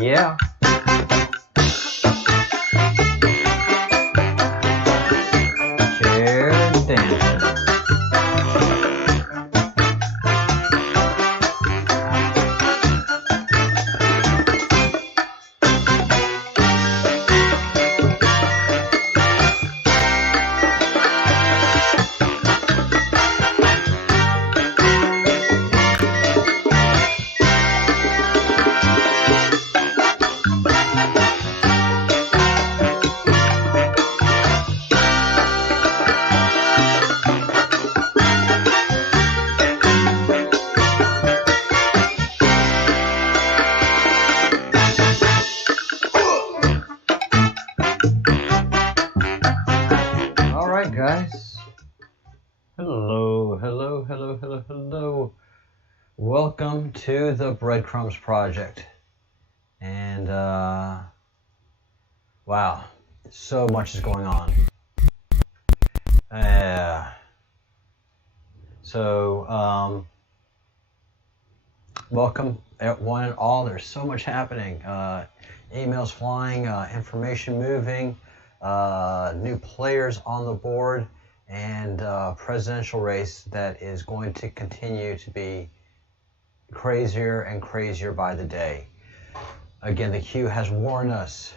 Yeah. Cheers, dancing. Guys, hello. Welcome to the Breadcrumbs project. And wow, so much is going on. Welcome one and all. There's so much happening. Emails flying, information moving, new players on the board, and presidential race that is going to continue to be crazier and crazier by the day. Again, the Q has warned us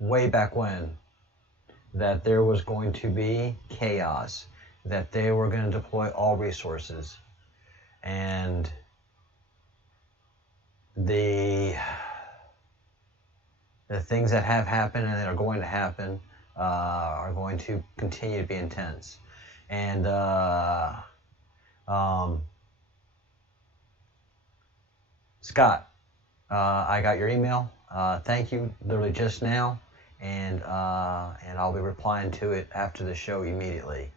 way back when that there was going to be chaos, that they were going to deploy all resources, and the things that have happened and that are going to happen are going to continue to be intense. And Scott, I got your email. Thank you, literally just now, and I'll be replying to it after the show immediately.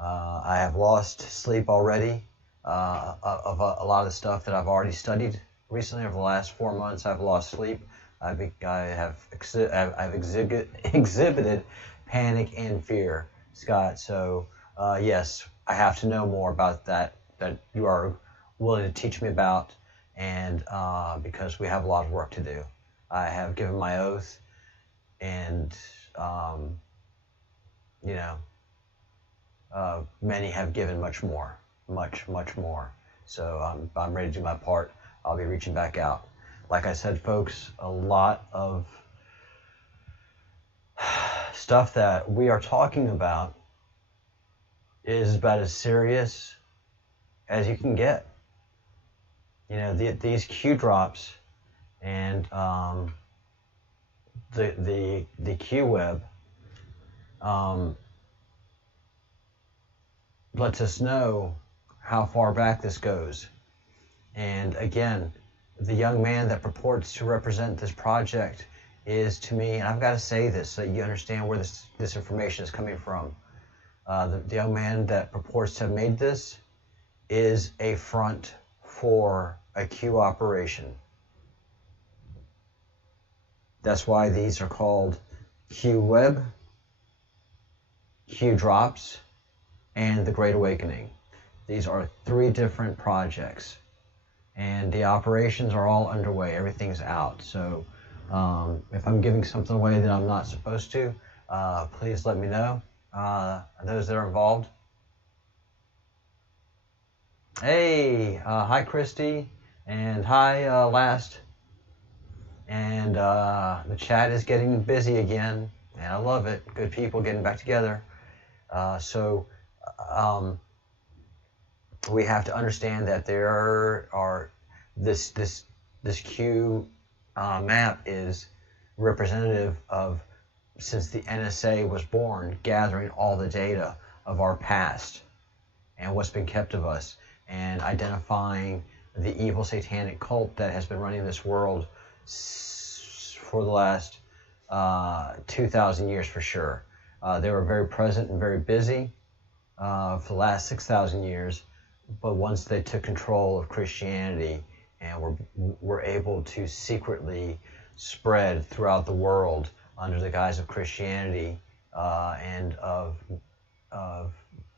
I have lost sleep already of a lot of the stuff that I've already studied recently. Over the last 4 months, I've lost sleep. I've exhibited panic and fear, Scott. So yes, I have to know more about that you are willing to teach me about, and because we have a lot of work to do. I have given my oath, and many have given much more. So I'm ready to do my part. I'll be reaching back out. Like I said, folks, a lot of stuff that we are talking about is about as serious as you can get. These Q drops and the Q web lets us know how far back this goes. And again, the young man that purports to represent this project is, to me, and I've got to say this so that you understand where this information is coming from. The young man that purports to have made this is a front for a Q operation. That's why these are called Q Web, Q Drops, and the Great Awakening. These are 3 different projects, and the operations are all underway. Everything's out. So if I'm giving something away that I'm not supposed to, please let me know. Those that are involved. Hey, hi Christy, and hi Last. And the chat is getting busy again, and I love it. Good people getting back together. So we have to understand that there are this Q map is representative of since the NSA was born, gathering all the data of our past and what's been kept of us, and identifying the evil satanic cult that has been running this world for the last 2,000 years for sure. They were very present and very busy for the last 6,000 years, but once they took control of Christianity and were able to secretly spread throughout the world under the guise of Christianity and of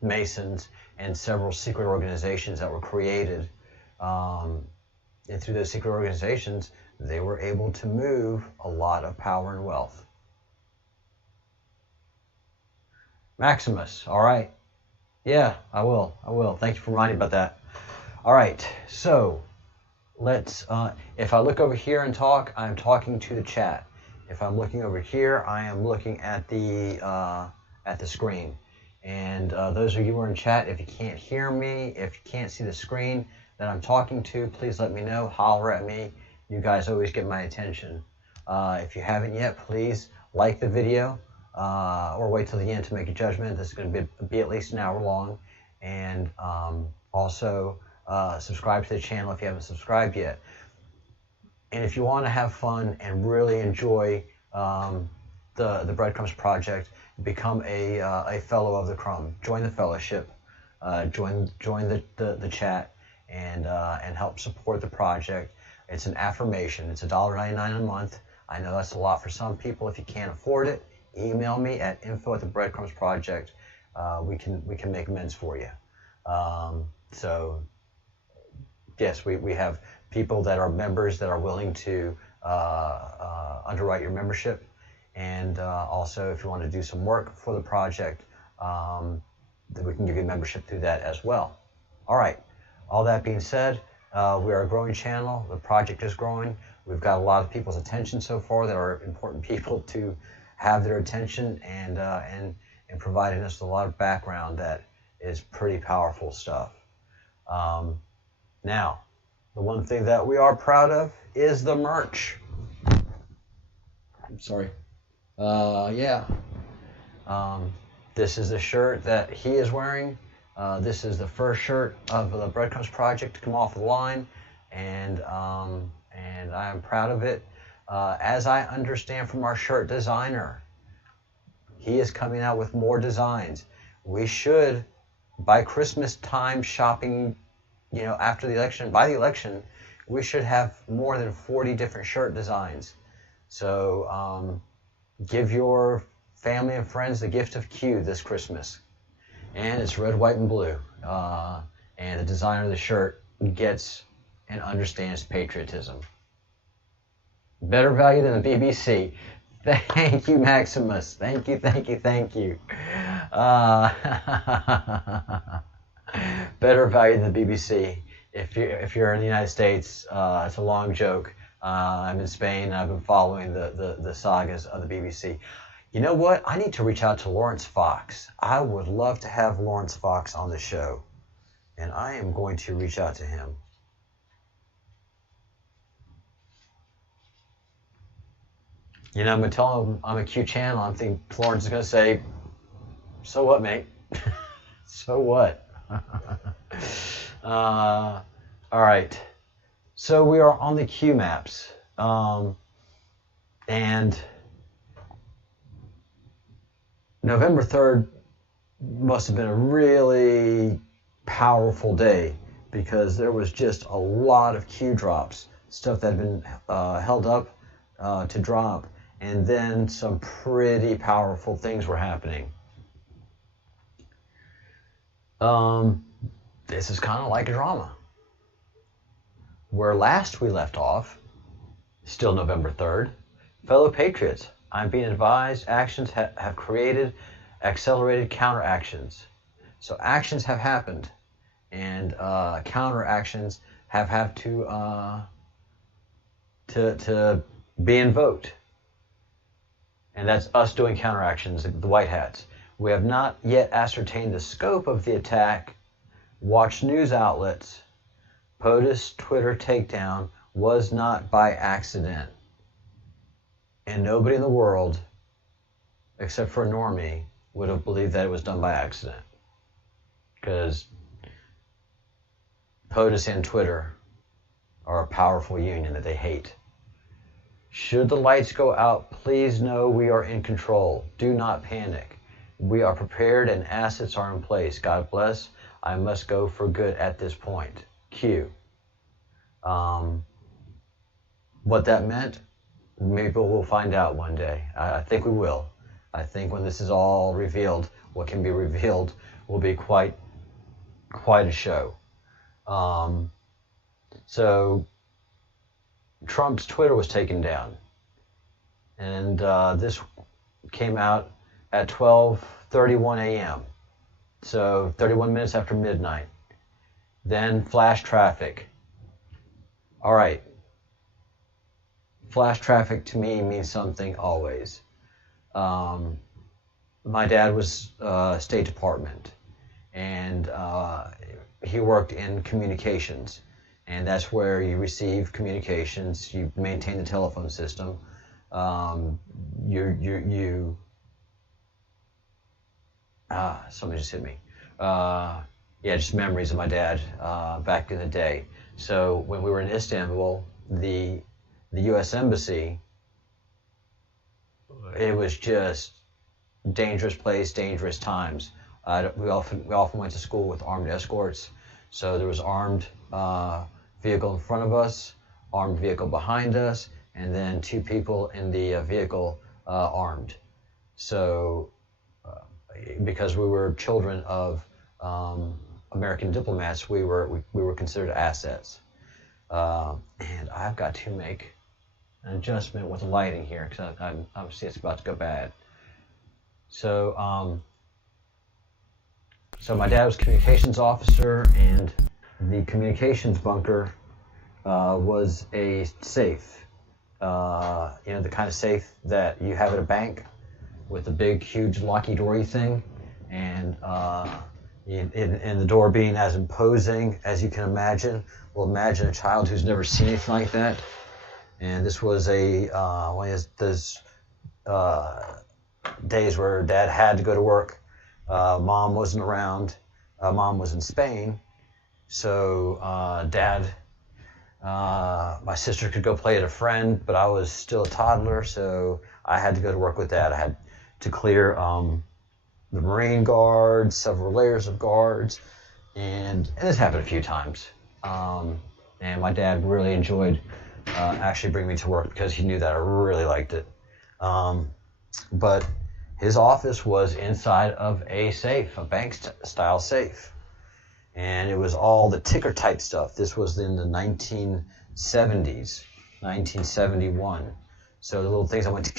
Masons and several secret organizations that were created, and through those secret organizations, they were able to move a lot of power and wealth. Maximus, all right. Yeah, I will. Thank you for reminding me about that. All right, so let's, if I look over here and talk, I'm talking to the chat. If I'm looking over here, I am looking at the screen. And those of you who are in chat, if you can't hear me, if you can't see the screen that I'm talking to, please let me know, holler at me. You guys always get my attention. If you haven't yet, please like the video or wait till the end to make a judgment. This is going to be at least an hour long. And also subscribe to the channel if you haven't subscribed yet. And if you want to have fun and really enjoy the Breadcrumbs project, become a fellow of the Crumb. Join the fellowship, join the chat, and help support the project. It's an affirmation. It's $1.99 a month. I know that's a lot for some people. If you can't afford it, email me at info@thebreadcrumbsproject. We can make amends for you. So yes, we have people that are members that are willing to underwrite your membership. And also, if you want to do some work for the project, then we can give you a membership through that as well. All right. All that being said, we are a growing channel. The project is growing. We've got a lot of people's attention so far that are important people to have their attention, and providing us with a lot of background that is pretty powerful stuff. Now, the one thing that we are proud of is the merch. I'm sorry. This is the shirt that he is wearing. This is the first shirt of the Breadcrumbs project to come off the line, and I am proud of it. As I understand from our shirt designer, he is coming out with more designs. We should, by Christmas time shopping, after the election, by the election, we should have more than 40 different shirt designs. So give your family and friends the gift of Q this Christmas. And it's red, white, and blue. And the designer of the shirt gets and understands patriotism. Better value than the BBC. Thank you, Maximus. Thank you. Better value than the BBC. If you're in the United States, it's a long joke. I'm in Spain, and I've been following the sagas of the BBC. You know what? I need to reach out to Lawrence Fox. I would love to have Lawrence Fox on the show, and I am going to reach out to him. I'm going to tell him I'm a Q channel. I think Lawrence is going to say, so what, mate? So what? All right. So we are on the Q maps. And November 3rd must have been a really powerful day, because there was just a lot of Q drops, stuff that had been held up to drop, and then some pretty powerful things were happening. This is kind of like a drama. Where last we left off, still November 3rd, fellow patriots, I'm being advised actions have created accelerated counteractions. So actions have happened, and counteractions have had to be invoked. And that's us doing counteractions, the white hats. We have not yet ascertained the scope of the attack. Watch news outlets. POTUS Twitter takedown was not by accident. And nobody in the world except for a normie, would have believed that it was done by accident. Because POTUS and Twitter are a powerful union that they hate. Should the lights go out, please know we are in control. Do not panic. We are prepared and assets are in place. God bless. I must go for good at this point. Q. What that meant, maybe we'll find out one day. I think we will. I think when this is all revealed, what can be revealed will be quite a show. So Trump's Twitter was taken down, and this came out at 12:31 a.m. So 31 minutes after midnight. Then flash traffic. All right. Flash traffic to me means something always. My dad was State Department, and he worked in communications, and that's where you receive communications, you maintain the telephone system, somebody just hit me. Just memories of my dad back in the day. So when we were in Istanbul, the U.S. Embassy, it was just dangerous place, dangerous times. We often went to school with armed escorts. So there was armed vehicle in front of us, armed vehicle behind us, and then two people in the vehicle armed. So because we were children of American diplomats, we were considered assets. And I've got to make an adjustment with the lighting here because I'm obviously it's about to go bad. So my dad was communications officer, and the communications bunker was a safe. The kind of safe that you have at a bank with a big, huge, locky doory thing, and the door being as imposing as you can imagine. Well, imagine a child who's never seen anything like that. And this was one of those days where Dad had to go to work. Mom wasn't around. Mom was in Spain. So Dad, my sister could go play at a friend, but I was still a toddler, so I had to go to work with Dad. I had to clear the Marine guards, several layers of guards, and this happened a few times. And my dad really enjoyed actually bringing me to work because he knew that I really liked it. But his office was inside of a safe, a bank-style safe. And it was all the ticker type stuff. This was in the 1970s, 1971. So the little things I went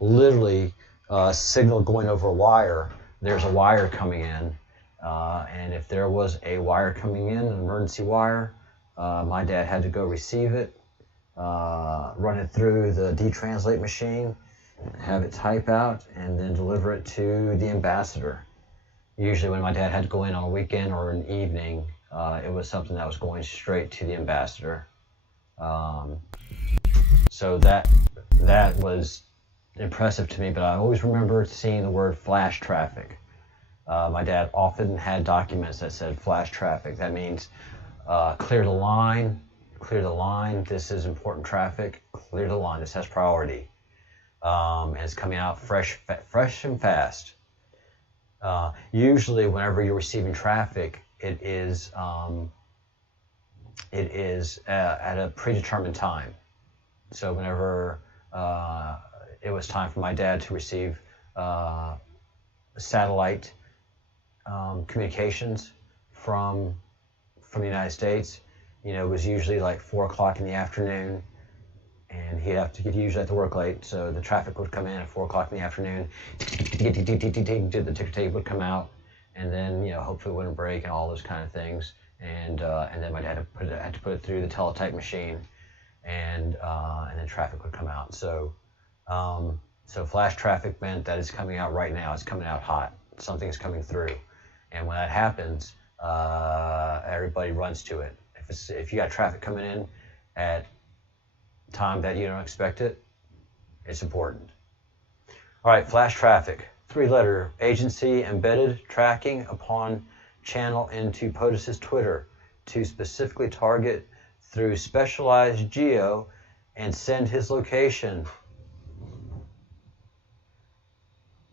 literally signal going over a wire. There's a wire coming in. And if there was a wire coming in, an emergency wire, my dad had to go receive it, run it through the detranslate machine, have it type out, and then deliver it to the ambassador. Usually when my dad had to go in on a weekend or an evening, it was something that was going straight to the ambassador. So that was impressive to me, but I always remember seeing the word flash traffic. My dad often had documents that said flash traffic. That means clear the line, this is important traffic, clear the line, this has priority. And it's coming out fresh and fast. Usually whenever you're receiving traffic, it is at a predetermined time. So whenever it was time for my dad to receive satellite communications from the United States, it was usually like 4 o'clock in the afternoon, and he'd have to get usually have to work late, so the traffic would come in at 4 o'clock in the afternoon. The ticker tape would come out, and then hopefully it wouldn't break and all those kind of things, and then my dad had to put it through the teletype machine, and then traffic would come out. So flash traffic meant that it's coming out right now. It's coming out hot. Something's coming through, and when that happens, everybody runs to it. If you got traffic coming in at time that you don't expect it, It's important. All right, flash traffic. 3-letter agency embedded tracking upon channel into POTUS's Twitter to specifically target through specialized geo and send his location.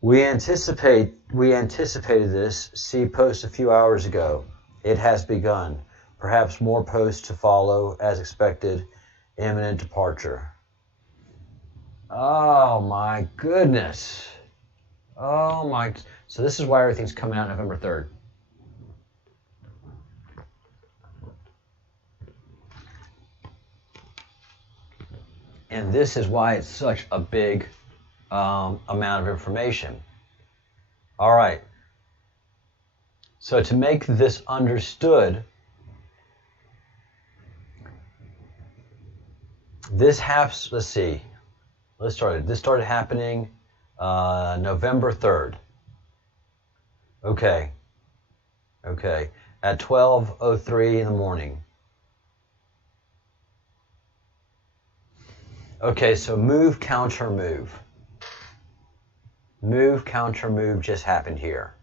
We anticipated this. See post a few hours ago. It has begun. Perhaps more posts to follow as expected. Imminent departure. Oh my goodness. Oh my. So this is why everything's coming out November 3rd. And this is why it's such a big amount of information. All right. So to make this understood, this happens, let's see. This started happening November 3rd. Okay. At 12:03 in the morning. Okay, so move, counter, move. Move, counter, move just happened here.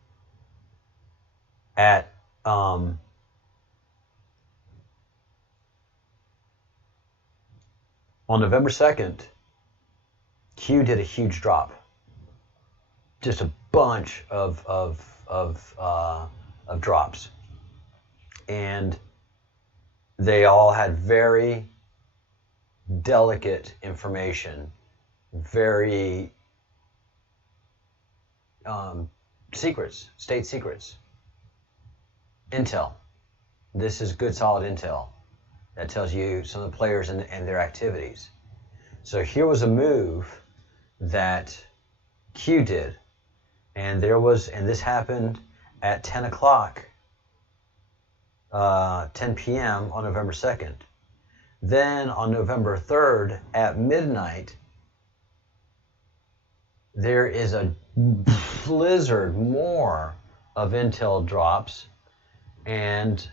At on November 2nd, Q did a huge drop. Just a bunch of drops. And they all had very delicate information, very secrets, state secrets, intel. This is good, solid intel that tells you some of the players and their activities. So here was a move that Q did, and this happened at 10 o'clock, 10 p.m. on November 2nd. Then on November 3rd at midnight, there is a blizzard more of intel drops, and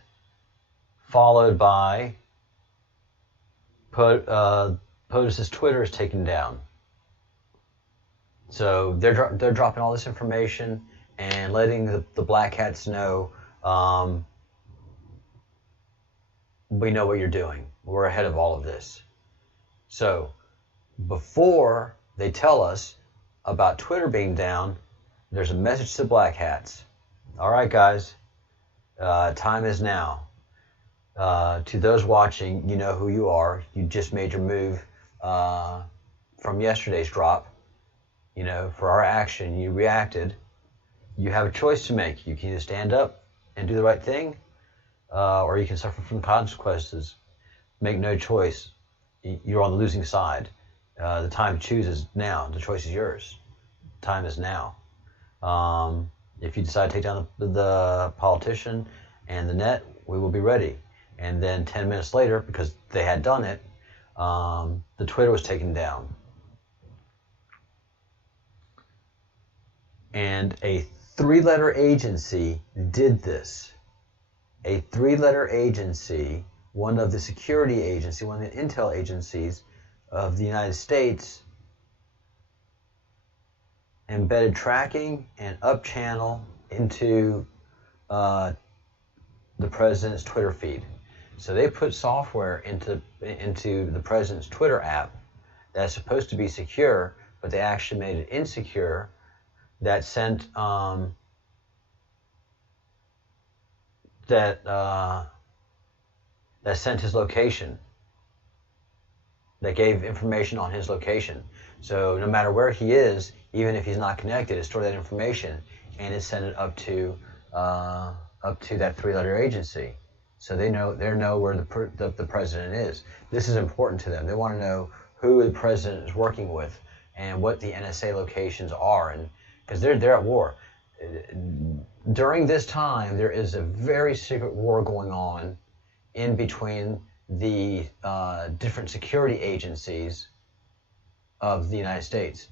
followed by POTUS's Twitter is taken down. So they're dropping all this information and letting the black hats know, we know what you're doing. We're ahead of all of this. So before they tell us about Twitter being down, there's a message to the black hats. All right, guys, time is now. To those watching, you know who you are. You just made your move from yesterday's drop. You know, for our action, you reacted. You have a choice to make. You can either stand up and do the right thing, or you can suffer from consequences. Make no choice. You're on the losing side. The time to choose is now. The choice is yours. Time is now. If you decide to take down the politician and the net, we will be ready. And then 10 minutes later, because they had done it, the Twitter was taken down. And a 3-letter agency did this. A 3-letter agency, one of the security agencies, one of the intel agencies of the United States, embedded tracking and up-channel into the president's Twitter feed. So they put software into the president's Twitter app that's supposed to be secure, but they actually made it insecure. That sent that sent his location. That gave information on his location. So no matter where he is, even if he's not connected, it stored that information and it sent it up to that 3-letter agency. So they know where the president is. This is important to them. They want to know who the president is working with and what the NSA locations are, and because they're at war. During this time, there is a very secret war going on in between the different security agencies of the United States.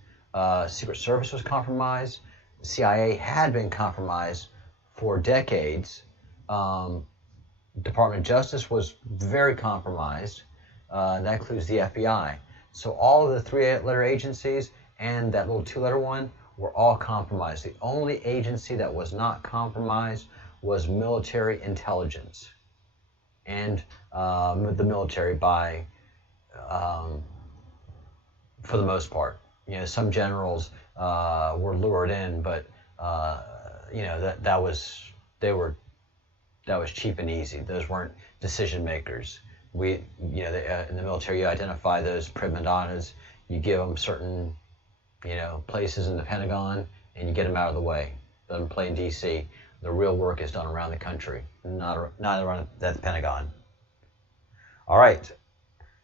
Secret Service was compromised. The CIA had been compromised for decades. Department of Justice was very compromised. That includes the FBI. So all of the three-letter agencies and that little two-letter one were all compromised. The only agency that was not compromised was military intelligence, and the military for the most part. Some generals were lured in, but that was cheap and easy. Those weren't decision makers. In the military, you identify those prima donnas, you give them certain places in the Pentagon, and you get them out of the way. Let them play in D.C. The real work is done around the country, not around at the Pentagon. All right,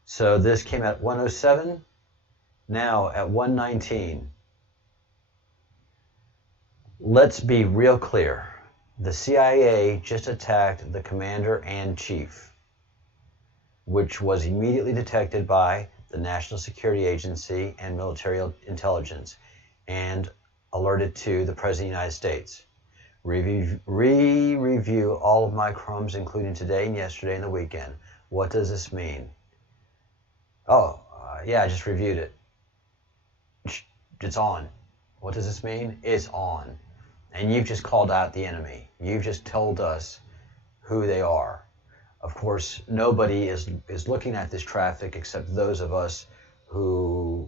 so this came at 1:07. Now at 1:19. Let's be real clear. The CIA just attacked the commander-in-chief, which was immediately detected by the National Security Agency and military intelligence, and alerted to the President of the United States. Review all of my crumbs, including today and yesterday and the weekend. What does this mean? Yeah, I just reviewed it. It's on. What does this mean? It's on. And you've just called out the enemy. You've just told us who they are. Of course, nobody is looking at this traffic except those of us who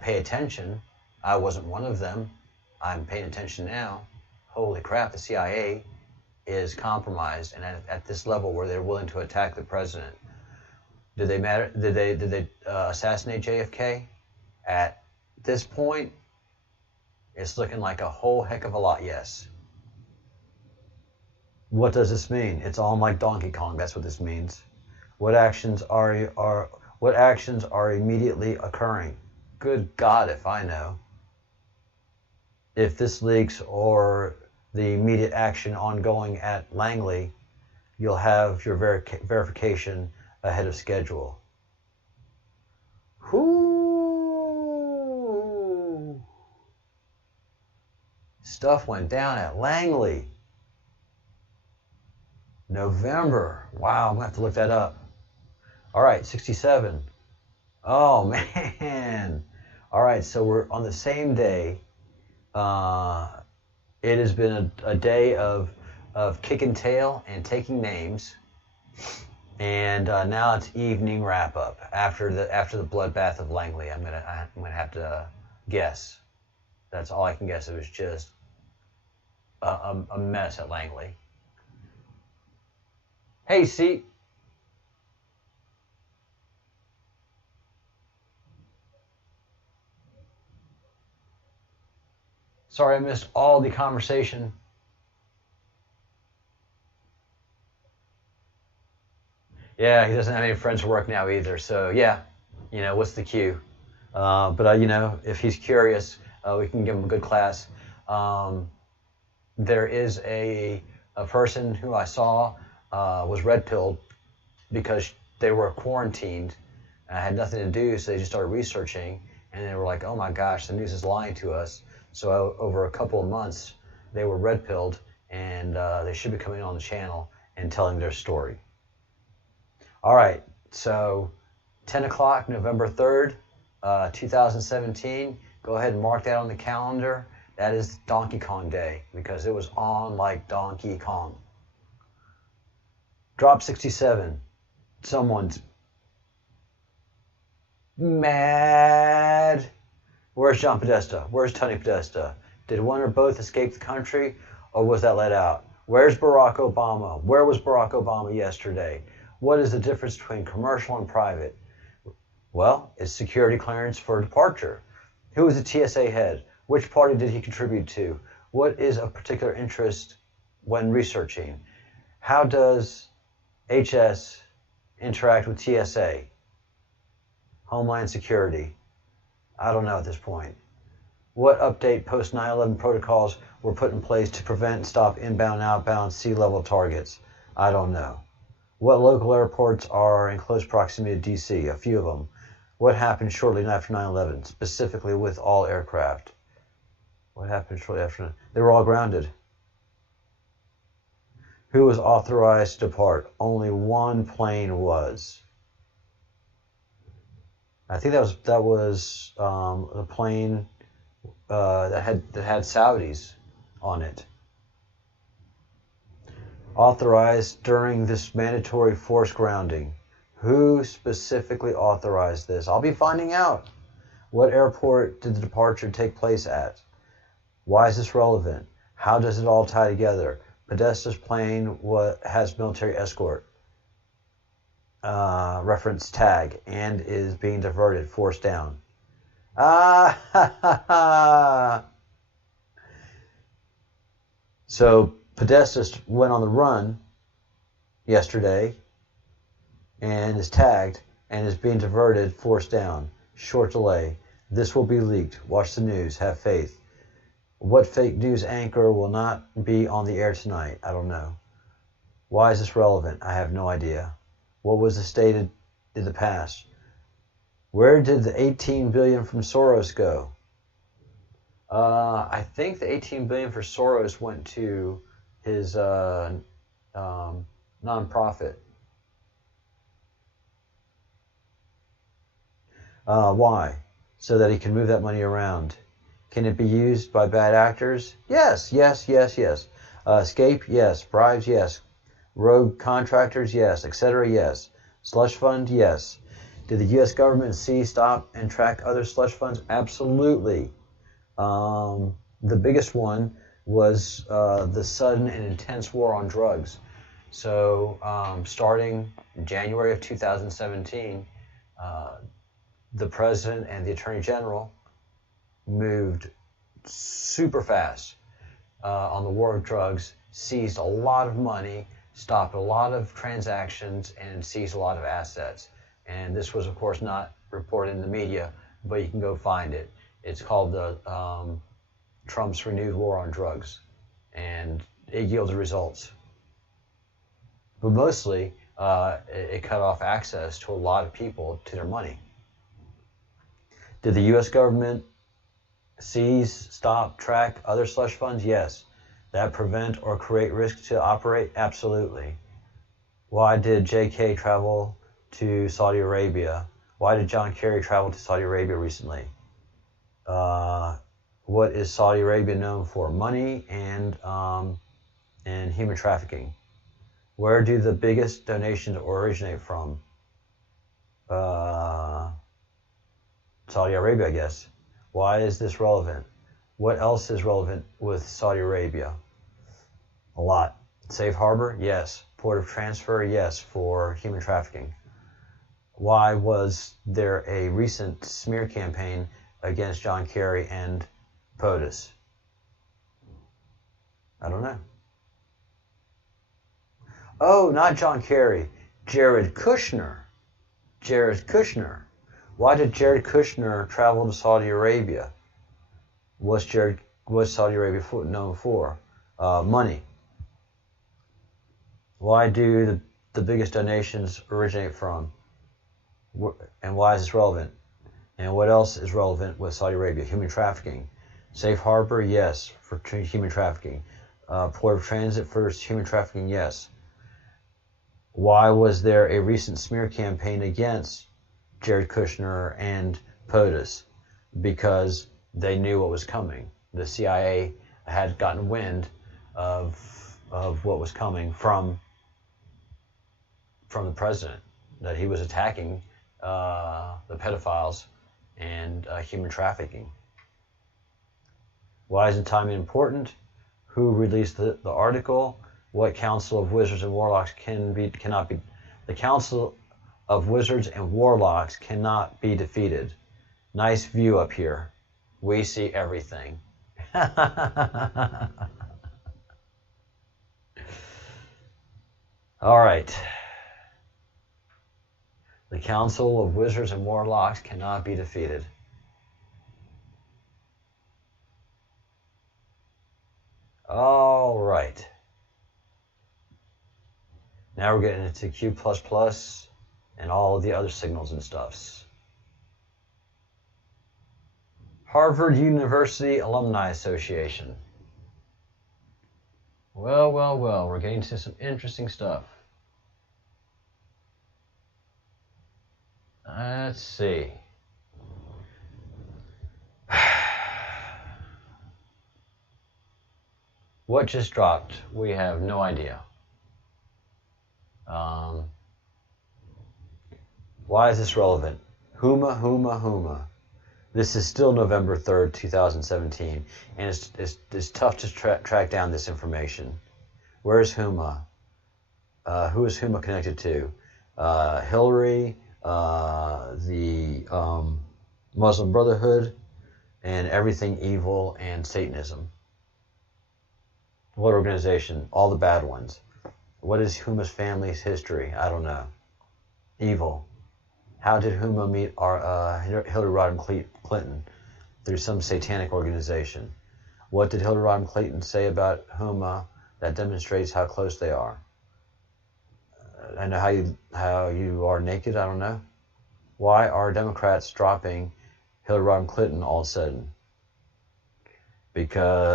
pay attention. I wasn't one of them. I'm paying attention now. Holy crap, the CIA is compromised, and at this level where they're willing to attack the president. Did they assassinate JFK? At this point, it's looking like a whole heck of a lot yes. What does this mean? It's on like Donkey Kong. That's what this means. What actions are immediately occurring? Good God, if I know. If this leaks or the immediate action ongoing at Langley, you'll have your verification ahead of schedule. Whoo! Stuff went down at Langley. November. Wow, I'm going to have to look that up. All right, 67. Oh, man. All right, so we're on the same day. It has been a day of kicking tail and taking names. And now it's evening wrap up after the bloodbath of Langley. I'm gonna have to guess. That's all I can guess. It was just a mess at Langley. Hey, see. Sorry, I missed all the conversation. Yeah, he doesn't have any friends at work now either. So yeah, what's the cue? But if he's curious, we can give him a good class. There is a person who I saw was red-pilled because they were quarantined. I had nothing to do, so they just started researching, and they were like, "Oh my gosh, the news is lying to us." So over a couple of months, they were red-pilled, and they should be coming on the channel and telling their story. All right, so 10 o'clock, November 3rd, 2017. Go ahead and mark that on the calendar. That is Donkey Kong Day because it was on like Donkey Kong. Drop 67. Someone's mad. Where's John Podesta? Where's Tony Podesta? Did one or both escape the country, or was that let out? Where's Barack Obama? Where was Barack Obama yesterday? What is the difference between commercial and private? Well, it's security clearance for departure. Who was the TSA head? Which party did he contribute to? What is of particular interest when researching? How does HS interact with TSA? Homeland Security. I don't know at this point. What update post 9/11 protocols were put in place to prevent and stop inbound and outbound sea level targets? I don't know. What local airports are in close proximity to DC? A few of them. What happened shortly after 9/11, specifically with all aircraft? What happened shortly after? They were all grounded. Who was authorized to depart? Only one plane was. I think that was the plane that had Saudis on it. Authorized during this mandatory forced grounding. Who specifically authorized this? I'll be finding out. What airport did the departure take place at? Why is this relevant? How does it all tie together? Podesta's plane has military escort. Reference tag and is being diverted, forced down. Ah, ha, ha, ha. So Podesta went on the run yesterday and is tagged and is being diverted, forced down. Short delay. This will be leaked. Watch the news. Have faith. What fake news anchor will not be on the air tonight? I don't know. Why is this relevant? I have no idea. What was stated in the past? Where did the $18 billion from Soros go? I think the $18 billion for Soros went to his nonprofit. Why? So that he can move that money around. Can it be used by bad actors? Yes, yes, yes, yes. Escape? Yes. Bribes? Yes. Rogue contractors? Yes. Etc. Yes. Slush fund? Yes. Did the U.S. government see, stop, and track other slush funds? Absolutely. The biggest one was the sudden and intense war on drugs. So starting January of 2017, the president and the attorney general moved super fast on the war of drugs, seized a lot of money, stopped a lot of transactions, and seized a lot of assets. And this was, of course, not reported in the media, but you can go find it. It's called the Trump's renewed war on drugs, and it yielded results. But mostly, it cut off access to a lot of people to their money. Did the U.S. government seize, stop, track other slush funds? Yes. That prevent or create risk to operate? Absolutely. Why did J.K. travel to Saudi Arabia? Why did John Kerry travel to Saudi Arabia recently? What is Saudi Arabia known for? Money and human trafficking. Where do the biggest donations originate from? Saudi Arabia, I guess. Why is this relevant? What else is relevant with Saudi Arabia? A lot. Safe harbor? Yes. Port of transfer? Yes, for human trafficking. Why was there a recent smear campaign against John Kerry and POTUS? I don't know. Oh, not John Kerry. Jared Kushner. Jared Kushner. Why did Jared Kushner travel to Saudi Arabia? What's Saudi Arabia known for? Money. Why do the biggest donations originate from? And why is this relevant? And what else is relevant with Saudi Arabia? Human trafficking. Safe harbor? Yes, for human trafficking. Port of transit for human trafficking? Yes. Why was there a recent smear campaign against Jared Kushner and POTUS? Because they knew what was coming. The CIA had gotten wind of what was coming from the president, that he was attacking the pedophiles and human trafficking. Why isn't timing important? Who released the article? What Council of Wizards and Warlocks cannot be? The Council of Wizards and Warlocks cannot be defeated. Nice view up here. We see everything. All right. The Council of Wizards and Warlocks cannot be defeated. All right. Now we're getting into Q++ and all of the other signals and stuffs. Harvard University Alumni Association. Well, well, well, we're getting to some interesting stuff. Let's see. What just dropped? We have no idea. Why is this relevant? Huma, huma, huma. This is still November 3rd, 2017, and it's tough to track down this information. Where is Huma? Who is Huma connected to? Hillary, the Muslim Brotherhood, and everything evil and Satanism. What organization? All the bad ones. What is Huma's family's history? I don't know. Evil. How did Huma meet Hillary Rodham Clinton? Through some satanic organization. What did Hillary Rodham Clinton say about Huma that demonstrates how close they are? I know how you are naked. I don't know. Why are Democrats dropping Hillary Rodham Clinton all of a sudden? Because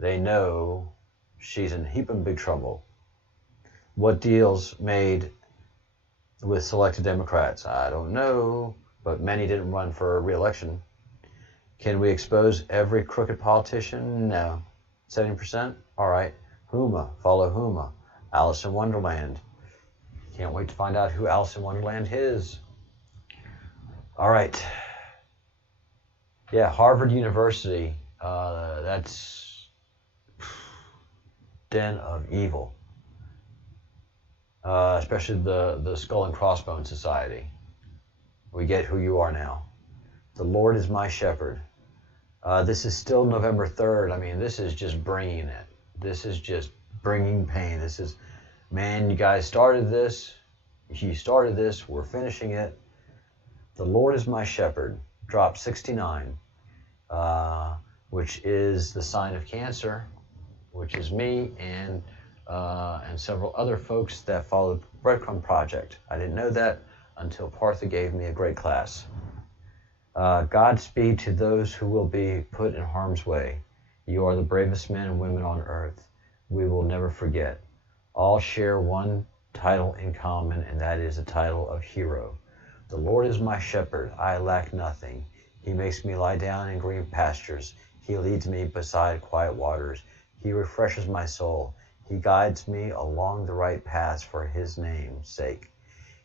they know she's in heap of big trouble. What deals made with selected Democrats? I don't know, but many didn't run for re-election. Can we expose every crooked politician? No. 70%? All right. Huma. Follow Huma. Alice in Wonderland. Can't wait to find out who Alice in Wonderland is. All right. Yeah, Harvard University. That's den of evil. Especially the Skull and Crossbones Society. We get who you are now. The Lord is my shepherd. This is still November 3rd. I mean, this is just bringing it. This is just bringing pain. This is, man, you guys started this. You started this. We're finishing it. The Lord is my shepherd. Drop 69, which is the sign of Cancer, which is me and several other folks that follow the Breadcrumb Project. I didn't know that until Partha gave me a great class. Godspeed to those who will be put in harm's way. You are the bravest men and women on earth. We will never forget. All share one title in common, and that is the title of hero. The Lord is my shepherd. I lack nothing. He makes me lie down in green pastures. He leads me beside quiet waters. He refreshes my soul. He guides me along the right paths for his name's sake.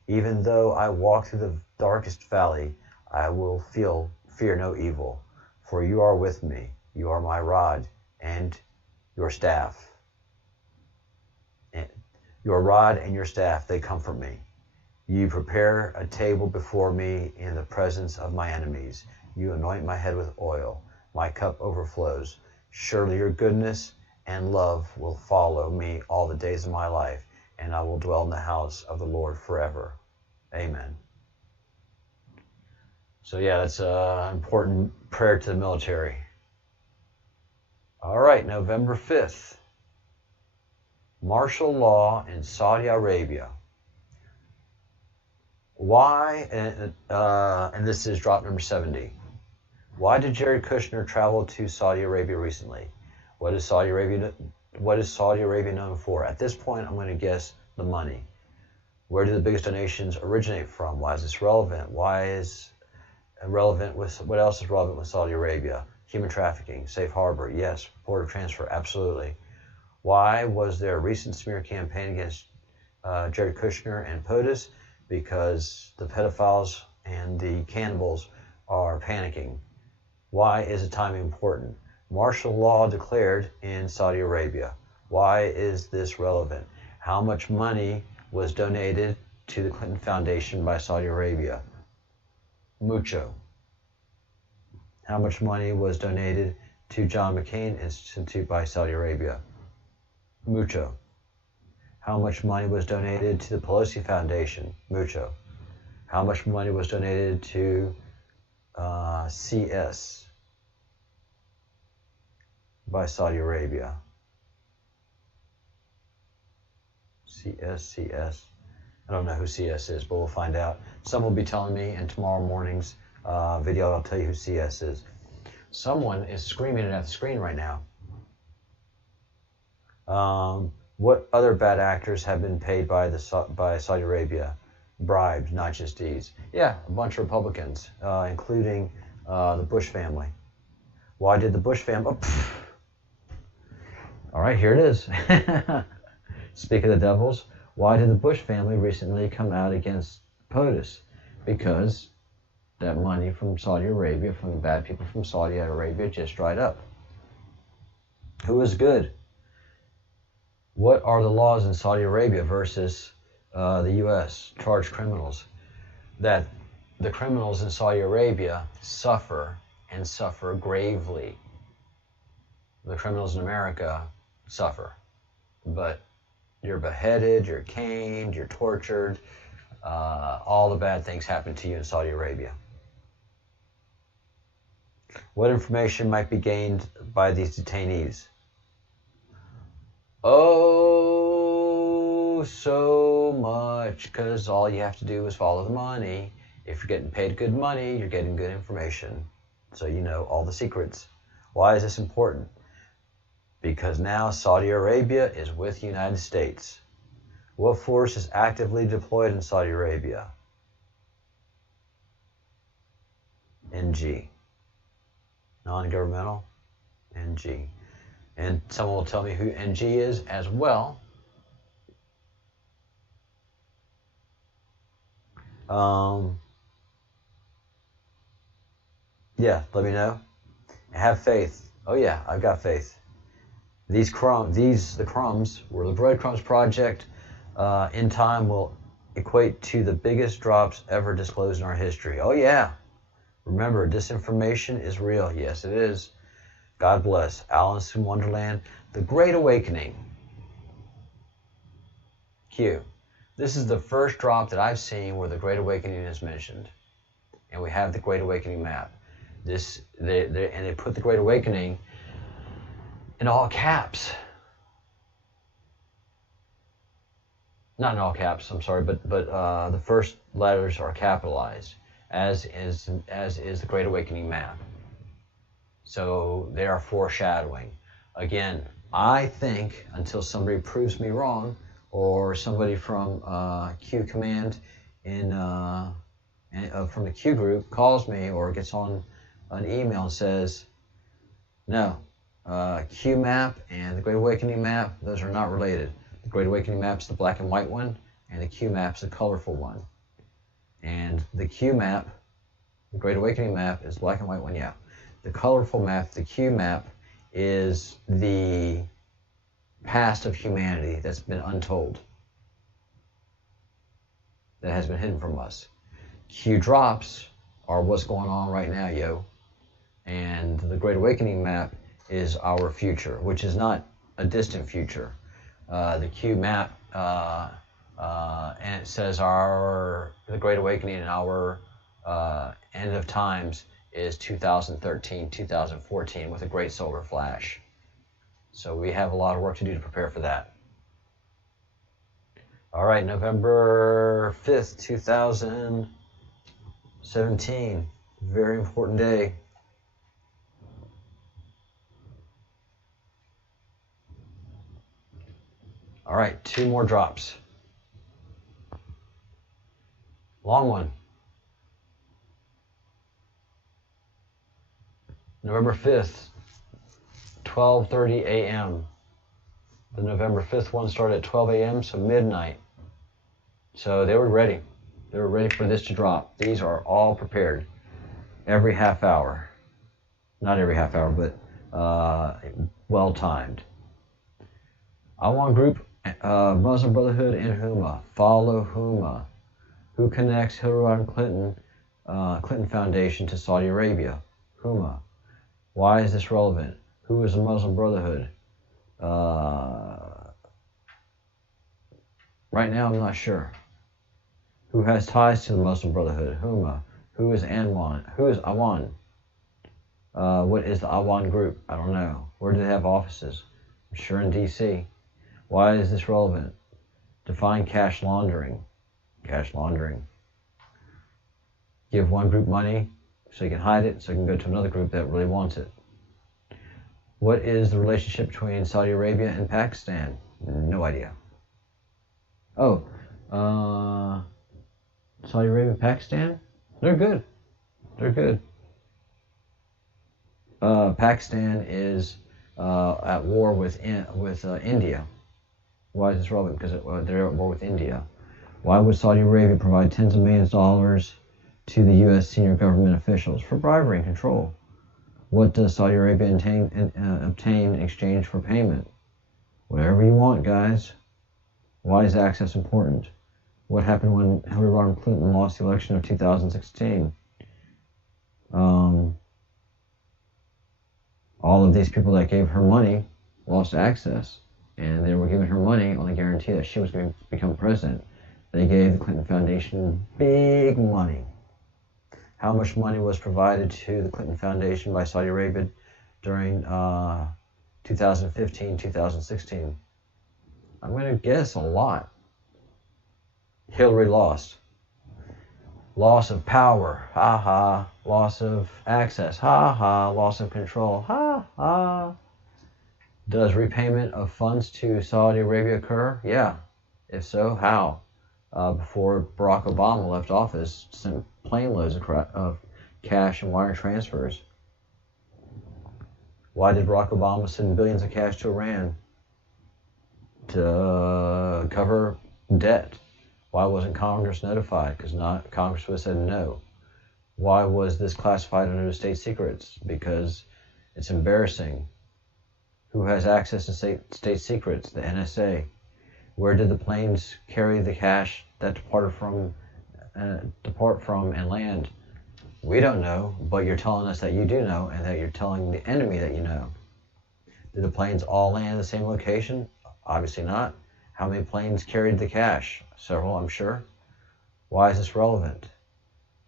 Even though I walk through the darkest valley, I will fear no evil, for you are with me. You are my rod and your staff. Your rod and your staff, they comfort me. You prepare a table before me in the presence of my enemies. You anoint my head with oil. My cup overflows. Surely your goodness and love will follow me all the days of my life, and I will dwell in the house of the Lord forever. Amen. So yeah, that's an important prayer to the military. All right, November 5th. Martial law in Saudi Arabia. Why, and this is drop number 70. Why did Jared Kushner travel to Saudi Arabia recently? What is Saudi Arabia known for? At this point, I'm going to guess the money. Where do the biggest donations originate from? Why is this relevant? Why is relevant with, what else is relevant with Saudi Arabia? Human trafficking, safe harbor, yes. Port of transfer, absolutely. Why was there a recent smear campaign against Jared Kushner and POTUS? Because the pedophiles and the cannibals are panicking. Why is the timing important? Martial law declared in Saudi Arabia. Why is this relevant? How much money was donated to the Clinton Foundation by Saudi Arabia? Mucho. How much money was donated to John McCain Institute by Saudi Arabia? Mucho. How much money was donated to the Pelosi Foundation? Mucho. How much money was donated to CS by Saudi Arabia? CS. I don't know who CS is, but we'll find out. Some will be telling me in tomorrow morning's video. I'll tell you who CS is. Someone is screaming it at the screen right now. What other bad actors have been paid by Saudi Arabia? Bribed, not just deeds. Yeah, a bunch of Republicans, including the Bush family. Why did the Bush family... Oh, all right, here it is. Speak of the devils. Why did the Bush family recently come out against POTUS? Because that money from Saudi Arabia, from the bad people from Saudi Arabia, just dried up. Who is good? What are the laws in Saudi Arabia versus the U.S. charged criminals? That the criminals in Saudi Arabia suffer and suffer gravely. The criminals in America suffer, but you're beheaded, you're caned, you're tortured. All the bad things happen to you in Saudi Arabia. What information might be gained by these detainees? Oh, so much, because all you have to do is follow the money. If you're getting paid good money, you're getting good information. So you know all the secrets. Why is this important? Because now Saudi Arabia is with the United States. What force is actively deployed in Saudi Arabia? NG. Non-governmental? NG. And someone will tell me who NG is as well. Yeah, let me know. Have faith. Oh yeah, I've got faith. The crumbs, or the Breadcrumbs project, in time will equate to the biggest drops ever disclosed in our history. Oh yeah. Remember, disinformation is real. Yes, it is. God bless. Alice in Wonderland. The Great Awakening. Q. This is the first drop that I've seen where the Great Awakening is mentioned. And we have the Great Awakening map. They put the Great Awakening in all caps. Not in all caps, I'm sorry, but the first letters are capitalized, as is the Great Awakening map. So they are foreshadowing. Again, I think, until somebody proves me wrong, or somebody from Q Command from the Q group calls me or gets on an email and says, no, Q map and the Great Awakening map, those are not related. The Great Awakening map is the black and white one, and the Q map is the colorful one. And the Q map, the Great Awakening map, is black and white one, yeah. The colorful map, the Q map, is the past of humanity that's been untold, that has been hidden from us. Q drops are what's going on right now, yo. And the Great Awakening map is our future, which is not a distant future. The Q map, and it says the Great Awakening in our end of times is 2013, 2014 with a great solar flash. So we have a lot of work to do to prepare for that. All right, November 5th, 2017, very important day. All right, 2 more drops. Long one. November 5th, 12:30 a.m. The November 5th one started at 12 a.m., so midnight. So they were ready. They were ready for this to drop. These are all prepared. Every half hour. Not every half hour, but well timed. Awan Group, Muslim Brotherhood, and Huma. Follow Huma. Who connects Hillary Clinton Foundation to Saudi Arabia? Huma. Why is this relevant? Who is the Muslim Brotherhood? Right now, I'm not sure. Who has ties to the Muslim Brotherhood? Huma. Who is Anwan? Who is Awan? What is the Awan Group? I don't know. Where do they have offices? I'm sure in D.C. Why is this relevant? Define cash laundering. Cash laundering. Give one group money so he can hide it, so he can go to another group that really wants it. What is the relationship between Saudi Arabia and Pakistan? No idea. Oh, Saudi Arabia and Pakistan? They're good. They're good. Pakistan is at war with India. Why is this relevant? Because they're at war with India. Why would Saudi Arabia provide tens of millions of dollars to the U.S. senior government officials? For bribery and control. What does Saudi Arabia obtain in exchange for payment? Whatever you want, guys. Why is access important? What happened when Hillary Rodham Clinton lost the election of 2016? All of these people that gave her money lost access, and they were giving her money on the guarantee that she was going to become president. They gave the Clinton Foundation big money. How much money was provided to the Clinton Foundation by Saudi Arabia during 2015, 2016? I'm going to guess a lot. Hillary lost. Loss of power, ha ha. Loss of access, ha ha. Loss of control, ha ha. Does repayment of funds to Saudi Arabia occur? Yeah. If so, how? Before Barack Obama left office, sent plane loads of cash and wire transfers. Why did Barack Obama send billions of cash to Iran? To cover debt. Why wasn't Congress notified? Because Congress would have said no. Why was this classified under the state secrets? Because it's embarrassing. Who has access to state secrets? The NSA. Where did the planes carry the cash that depart from and land? We don't know, but you're telling us that you do know, and that you're telling the enemy that you know. Did the planes all land in the same location? Obviously not. How many planes carried the cash? Several, I'm sure. Why is this relevant?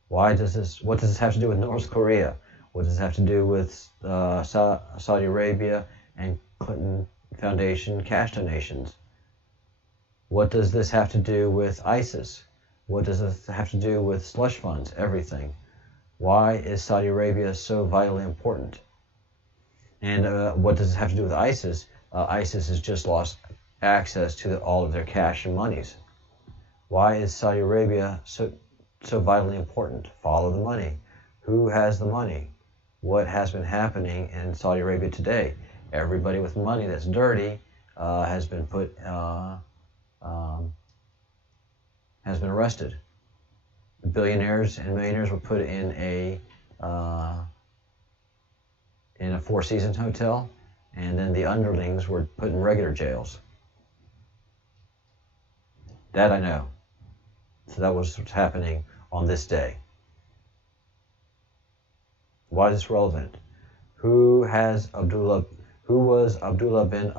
What does this have to do with North Korea? What does this have to do with Saudi Arabia and Clinton Foundation cash donations? What does this have to do with ISIS? What does this have to do with slush funds? Everything. Why is Saudi Arabia so vitally important? And what does this have to do with ISIS? ISIS has just lost access to all of their cash and monies. Why is Saudi Arabia so vitally important? Follow the money. Who has the money? What has been happening in Saudi Arabia today? Everybody with money that's dirty has been arrested. Billionaires and millionaires were put in a Four Seasons hotel, and then the underlings were put in regular jails. That I know. So that was what's happening on this day. Why is this relevant? Who was Abdullah bin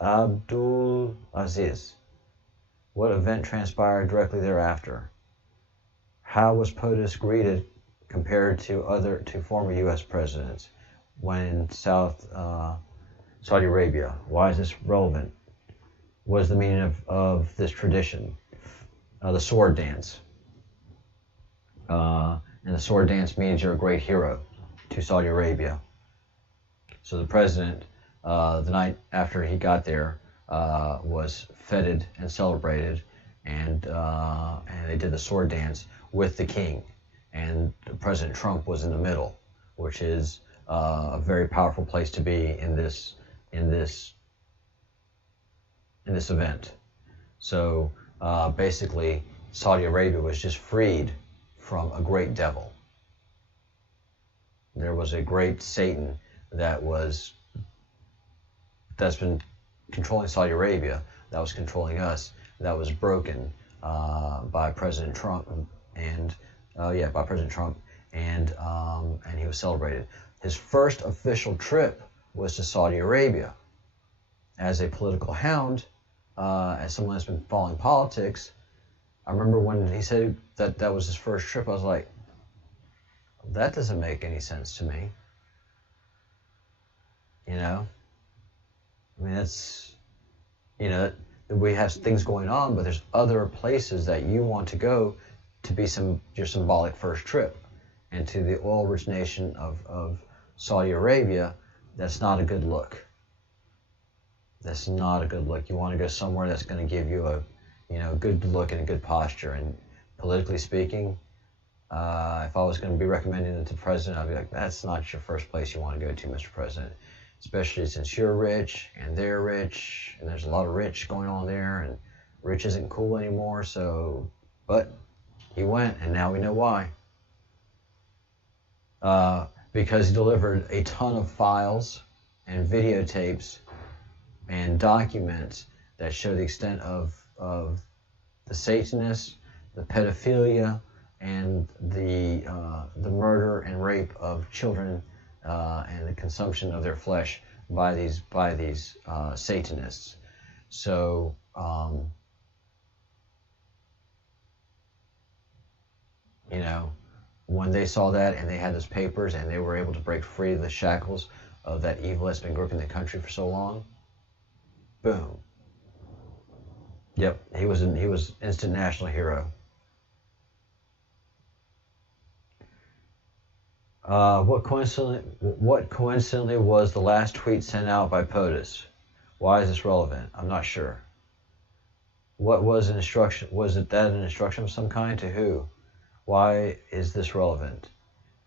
Abdul Aziz? What event transpired directly thereafter? How was POTUS greeted compared to former U.S. presidents when in Saudi Arabia? Why is this relevant? What is the meaning of this tradition? The sword dance. And the sword dance means you're a great hero to Saudi Arabia. So the president, the night after he got there, was feted and celebrated, and they did the sword dance with the king, and President Trump was in the middle, which is a very powerful place to be in this event. So basically, Saudi Arabia was just freed from a great devil. There was a great Satan that's been controlling Saudi Arabia, that was controlling us, that was broken by President Trump, and he was celebrated. His first official trip was to Saudi Arabia. As a political hound, as someone that's been following politics, I remember when he said that was his first trip, I was like, that doesn't make any sense to me. You know? I mean, we have things going on, but there's other places that you want to go to be your symbolic first trip. and to the oil-rich nation of Saudi Arabia, that's not a good look. That's not a good look. You want to go somewhere that's going to give you a, good look and a good posture. And politically speaking, if I was going to be recommending it to the president, I'd be like, that's not your first place you want to go to, Mr. President. Especially since you're rich and they're rich, and there's a lot of rich going on there, and rich isn't cool anymore. So, but he went, and now we know why. Because he delivered a ton of files and videotapes and documents that show the extent of the Satanists, the pedophilia, and the murder and rape of children and the consumption of their flesh by these Satanists. So when they saw that and they had those papers and they were able to break free of the shackles of that evil that's been gripping the country for so long, boom. Yep, he was instant national hero. What coincidentally was the last tweet sent out by POTUS? Why is this relevant? I'm not sure. What was an instruction? Was it that an instruction of some kind? To who? Why is this relevant?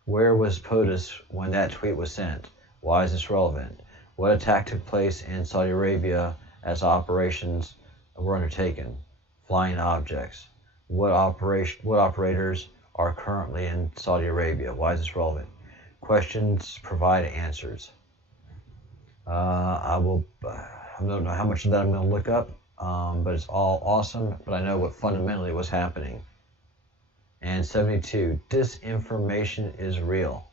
Where was POTUS when that tweet was sent? Why is this relevant? What attack took place in Saudi Arabia as operations were undertaken? Flying objects. What operators are currently in Saudi Arabia? Why is this relevant? Questions provide answers. I don't know how much of that I'm going to look up, but it's all awesome. But I know what fundamentally was happening. And 72, disinformation is real.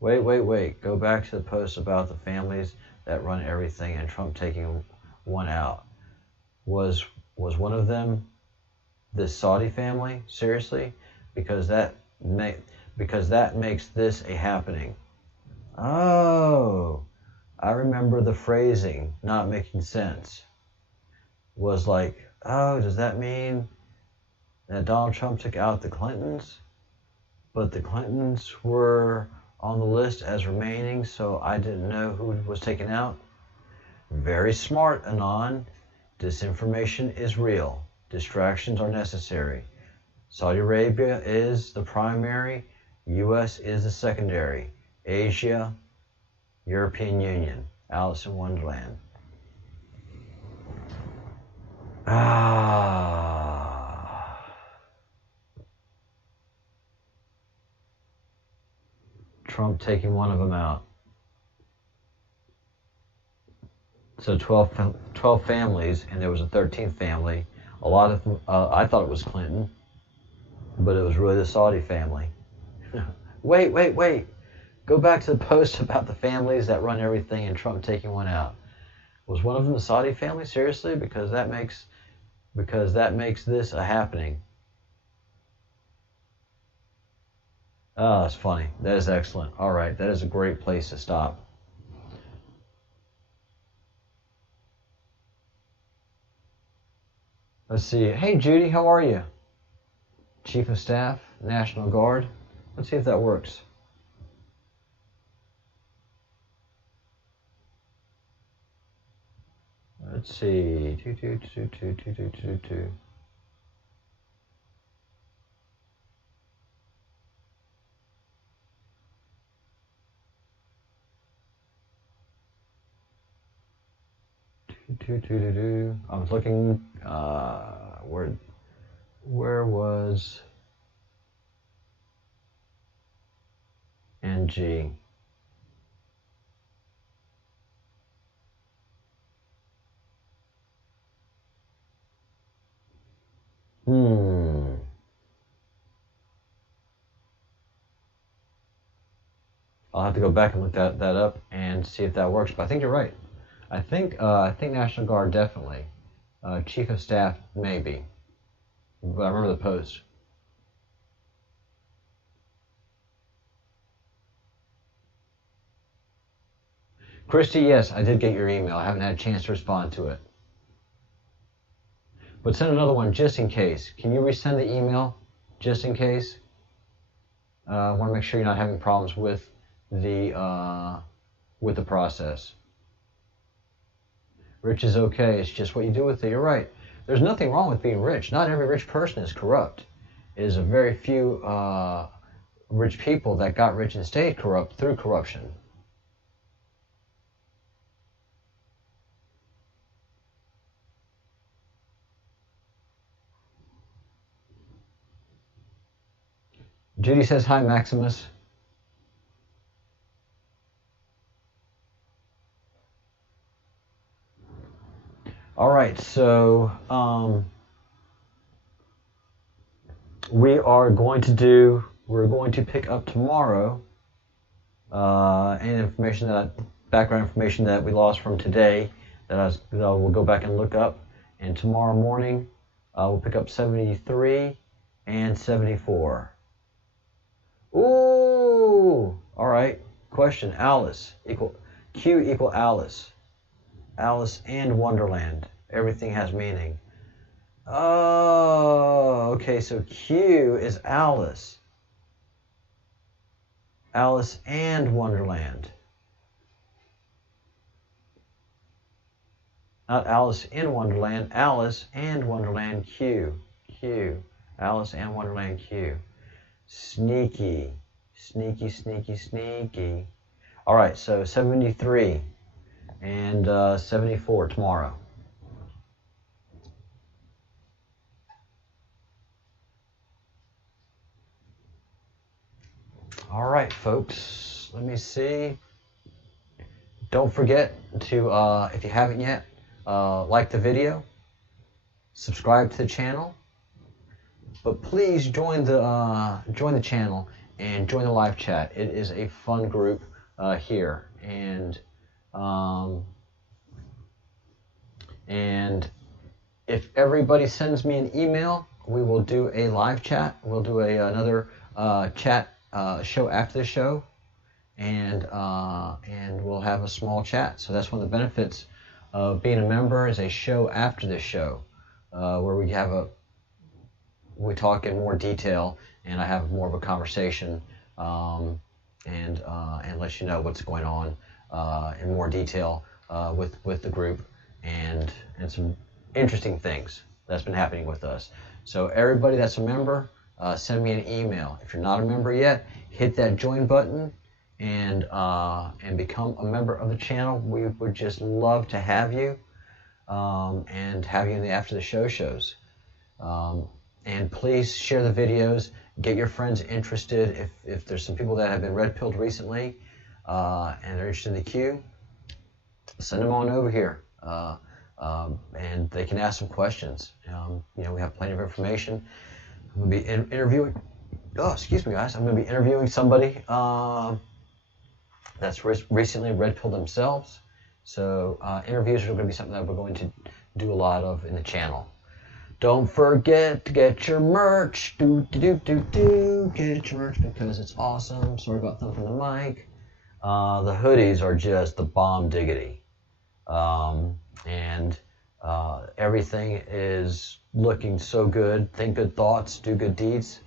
Wait. Go back to the post about the families that run everything and Trump taking one out. Was one of them this Saudi family? Seriously? Because that makes this a happening. Oh, I remember the phrasing not making sense. Was like, oh, does that mean that Donald Trump took out the Clintons? But the Clintons were on the list as remaining, so I didn't know who was taken out? Very smart, Anon. Disinformation is real. Distractions are necessary. Saudi Arabia is the primary. U.S. is the secondary. Asia, European Union. Alice in Wonderland. Trump taking one of them out. So 12 families, and there was a 13th family. A lot of them, I thought it was Clinton, but it was really the Saudi family. Wait. Go back to the post about the families that run everything and Trump taking one out. Was one of them the Saudi family? Seriously? Because that makes this a happening. Oh, that's funny. That is excellent. All right, that is a great place to stop. Let's see. Hey, Judy, how are you? Chief of Staff, National Guard. Let's see if that works. Let's see. 222222222. I was looking. Where was NG? I'll have to go back and look that up and see if that works. But I think you're right. I think National Guard definitely. Chief of Staff maybe. But I remember the post. Christy, yes, I did get your email. I haven't had a chance to respond to it. But send another one just in case. Can you resend the email just in case? I want to make sure you're not having problems with the process. Rich is okay. It's just what you do with it. You're right. There's nothing wrong with being rich. Not every rich person is corrupt. It is a very few rich people that got rich and stayed corrupt through corruption. Judy says, hi, Maximus. All right, so we're going to pick up tomorrow any background information that we lost from today that we'll go back and look up. And tomorrow morning, we'll pick up 73 and 74. Ooh! All right. Question: Alice Q equal Alice. Alice and Wonderland. Everything has meaning. Oh, okay. So Q is Alice. Alice and Wonderland. Not Alice in Wonderland. Alice and Wonderland. Q. Alice and Wonderland. Q. Sneaky. All right, so 73 and 74 tomorrow. All right, folks, let me see. Don't forget to, if you haven't yet, like the video, subscribe to the channel. But please join the channel and join the live chat. It is a fun group here, and if everybody sends me an email, we will do a live chat. We'll do another chat show after the show, and we'll have a small chat. So that's one of the benefits of being a member, is a show after the show where we talk in more detail, and I have more of a conversation, and let you know what's going on in more detail with the group, and some interesting things that's been happening with us. So everybody that's a member, send me an email. If you're not a member yet, hit that join button and become a member of the channel. We would just love to have you, and have you in the after the show shows. And please share the videos. Get your friends interested. If there's some people that have been red-pilled recently and they're interested in the Q, send them on over here, and they can ask some questions. We have plenty of information. I'm going to be interviewing. Oh, excuse me, guys. I'm going to be interviewing somebody that's recently red-pilled themselves. So interviews are going to be something that we're going to do a lot of in the channel. Don't forget to get your merch. Get your merch because it's awesome. Sorry about thumping the mic. The hoodies are just the bomb diggity. And everything is looking so good. Think good thoughts, do good deeds,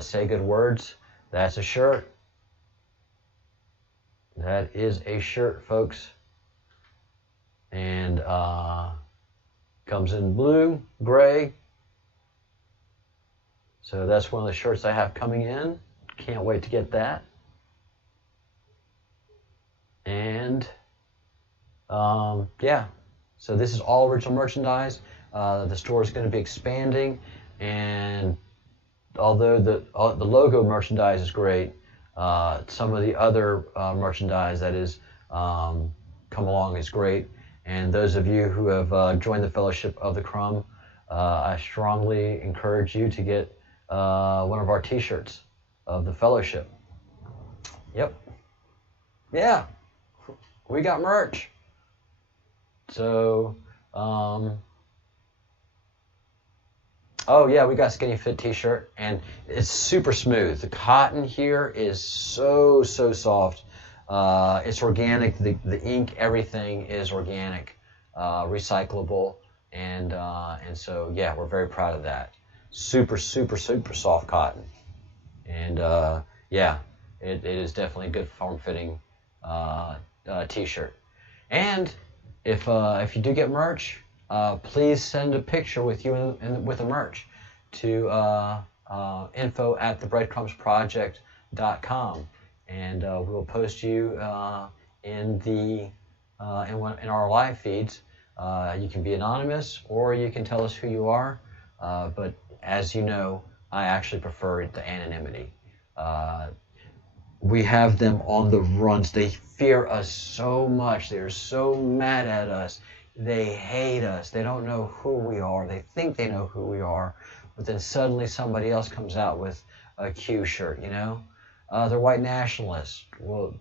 say good words. That's a shirt. That is a shirt, folks. And comes in blue, gray. So that's one of the shirts I have coming in. Can't wait to get that. And yeah, so this is all original merchandise. The store is going to be expanding, and although the logo merchandise is great, some of the other merchandise that is come along is great. And those of you who have joined the Fellowship of the Crumb, I strongly encourage you to get one of our t-shirts of the Fellowship. Yep. Yeah. We got merch. So, oh yeah, we got Skinny Fit t-shirt, and it's super smooth. The cotton here is so soft. It's organic. The ink, everything is organic, recyclable, And so yeah, we're very proud of that. Super soft cotton, and yeah, it is definitely a good form-fitting t-shirt. And if you do get merch, please send a picture with you with the merch to info@thebreadcrumbsproject.com, and we'll post you in our live feeds. You can be anonymous, or you can tell us who you are. But as you know, I actually prefer the anonymity. We have them on the runs. They fear us so much. They're so mad at us. They hate us. They don't know who we are. They think they know who we are. But then suddenly somebody else comes out with a Q shirt, you know? They're white nationalists. Well,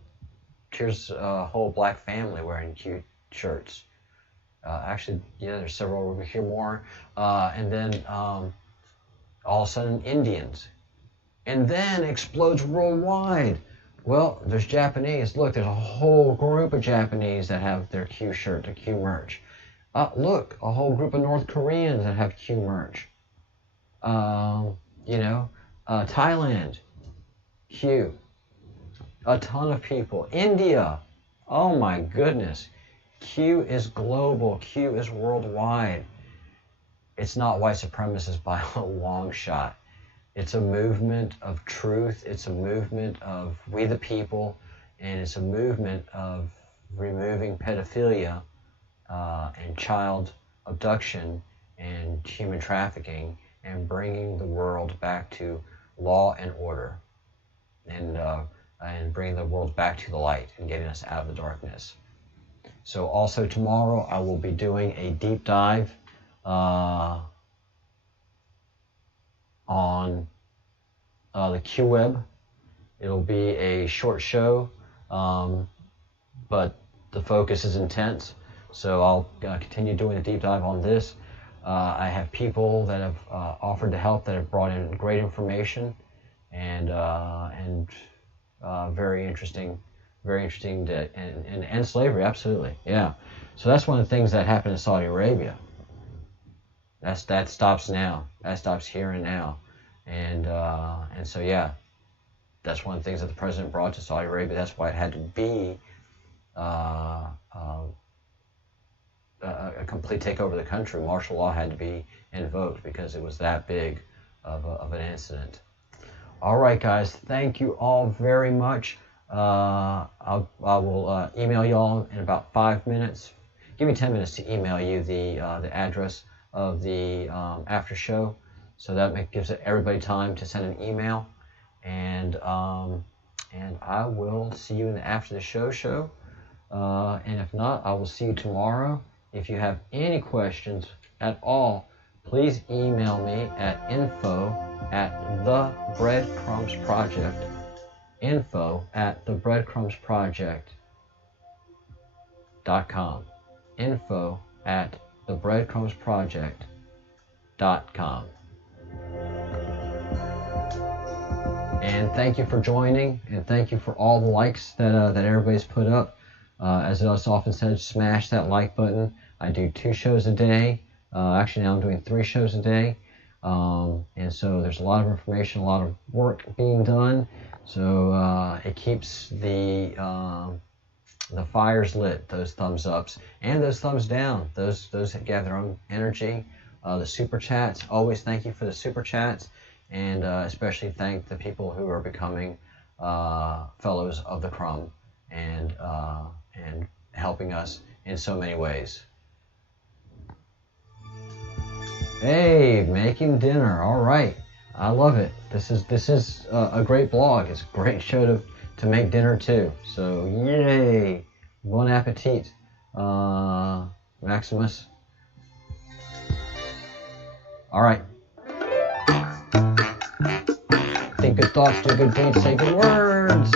here's a whole black family wearing Q shirts. Actually, yeah, there's several over here more. And then all of a sudden, Indians. And then explodes worldwide. Well, there's Japanese. Look, there's a whole group of Japanese that have their Q shirt, their Q merch. Look, a whole group of North Koreans that have Q merch. Thailand, Q. A ton of people. India. Oh my goodness. Q is global. Q is worldwide. It's not white supremacists by a long shot. It's a movement of truth. It's a movement of we the people, and it's a movement of removing pedophilia and child abduction and human trafficking, and bringing the world back to law and order, and bringing the world back to the light and getting us out of the darkness. So also tomorrow I will be doing a deep dive on the Q-Web. It'll be a short show, but the focus is intense. So I'll continue doing a deep dive on this. I have people that have offered to help, that have brought in great information, and very interesting and end slavery, absolutely, yeah. So that's one of the things that happened in Saudi Arabia. That stops now. That stops here and now, and so yeah, that's one of the things that the president brought to Saudi Arabia. That's why it had to be a complete takeover of the country. Martial law had to be invoked because it was that big of an incident. All right, guys, thank you all very much. I will email y'all in about 5 minutes. Give me 10 minutes to email you the address of the after show, so that gives everybody time to send an email, and I will see you in the after the show. And if not, I will see you tomorrow. If you have any questions at all, please email me at info@thebreadcrumbsproject. info@thebreadcrumbsproject.com. info@thebreadcrumbsproject.com. And thank you for joining, and thank you for all the likes that everybody's put up. As I often said, smash that like button. I do 2 shows a day. Actually, now I'm doing 3 shows a day. And so there's a lot of information, a lot of work being done. So it keeps the fires lit, those thumbs ups and those thumbs down. Those have their own energy. The super chats, always thank you for the super chats, and especially thank the people who are becoming fellows of the Crumb and helping us in so many ways. Hey, making dinner. All right, I love it. This is a great blog. It's a great show to make dinner too. So yay, bon appetit, Maximus. All right. Think good thoughts, do good deeds, say good words.